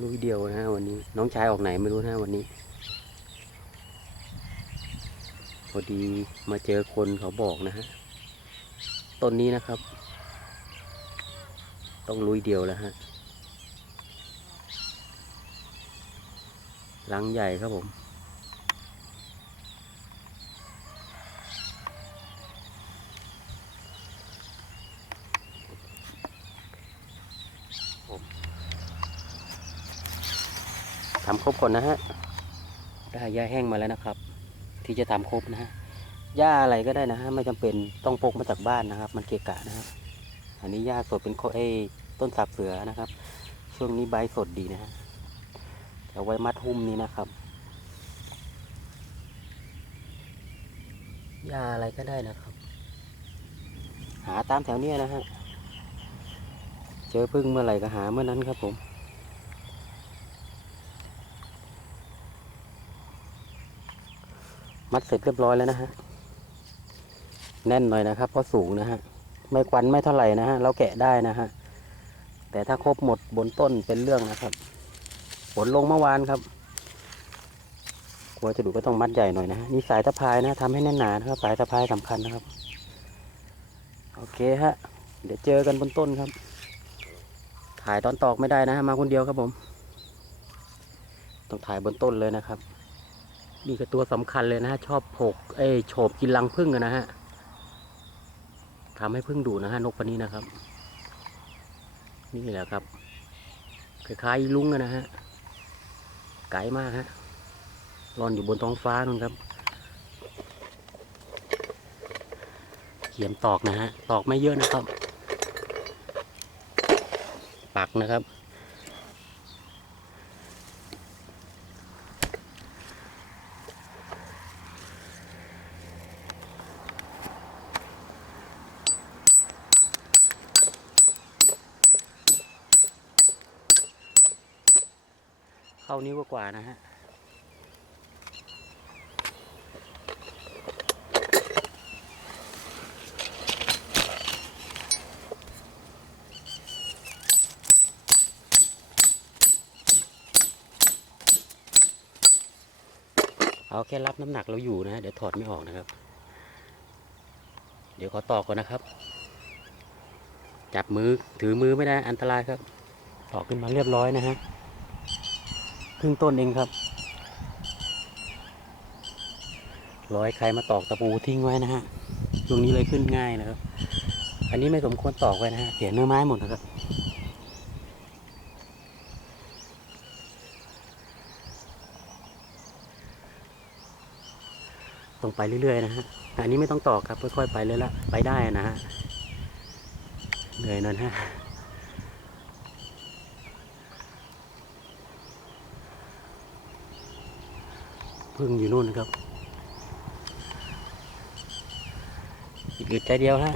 ลุยเดียวนะฮะวันนี้ น้องชายออกไหนไม่รู้นะวันนี้ พอดีมาเจอคนเขาบอกนะฮะต้นนี้นะครับ ต้องลุยเดียวแล้วฮะหลังใหญ่ครับผม ทำครบก่อนนะฮะได้หญ้าแห้งมาแล้วนะครับ ที่จะทำครบนะฮะหญ้าอะไรก็ได้นะฮะไม่จำเป็นต้องพกมาจากบ้านนะครับ มันเกะกะนะครับ อันนี้หญ้าสดเป็นโคเอต้นสับเสือนะครับ ช่วงนี้ใบสดดีนะฮะเอาไว้มัดหุ้มนี้นะครับหญ้าอะไรก็ได้นะครับ หาตามแถวเนี้ยนะฮะ เจอพึ่งเมื่อไหร่ก็หาเมื่อนั้นครับผม มัดเสร็จเรียบร้อยแล้วนะฮะแน่นหน่อยนะครับ เพราะสูงนะฮะไม่ควันไม่เท่าไหร่นะฮะเราแกะได้นะฮะแต่ถ้าครบหมดบนต้นเป็นเรื่องนะครับฝนลงเมื่อวานครับกลัวจะดูก็ต้องมัดใหญ่หน่อยนะฮะนี่สายตะพายนะทำให้แน่นหนานะครับสายตะพายสำคัญนะครับ โอเคฮะเดี๋ยวเจอกันบนต้นครับ ถ่ายตอนตอกไม่ได้นะฮะมาคนเดียวครับผม ต้องถ่ายบนต้นเลยนะครับ นี่ก็ตัวสำคัญเลยนะฮะ ชอบผกเอ้โฉบกินรังผึ้งนะฮะทำให้ผึ้งดูนะฮะนกพันนี้นะครับ นี่แหละครับคล้ายๆลุงนะฮะไกลมากฮะลอนอยู่บนท้องฟ้านู่นครับเขียนตอกนะฮะ ตอกไม่เยอะนะครับ ปักนะครับ เข้านิ้วกว่านะฮะเอาแค่รับน้ำหนักเราอยู่นะเดี๋ยวถอดไม่ออกนะครับ เดี๋ยวขอตอกก่อนนะครับ จับมือถือมือไม่ได้อันตรายครับต่อขึ้นมาเรียบร้อยนะฮะ ครึ่งต้นเองครับร้อยใครมาตอกตะปูทิ้งไว้นะฮะช่วงนี้เลยขึ้นง่ายนะครับ อันนี้ไม่สมควรตอกไว้นะฮะเสียเนื้อไม้หมดนะครับต้องไปเรื่อยๆนะฮะ อันนี้ไม่ต้องตอกครับค่อยๆไปเลยละไปได้นะฮะ เหนื่อยนอยนะฮะ พึ่งอยู่นู่นนะครับอีกอึดใจเดียวฮะ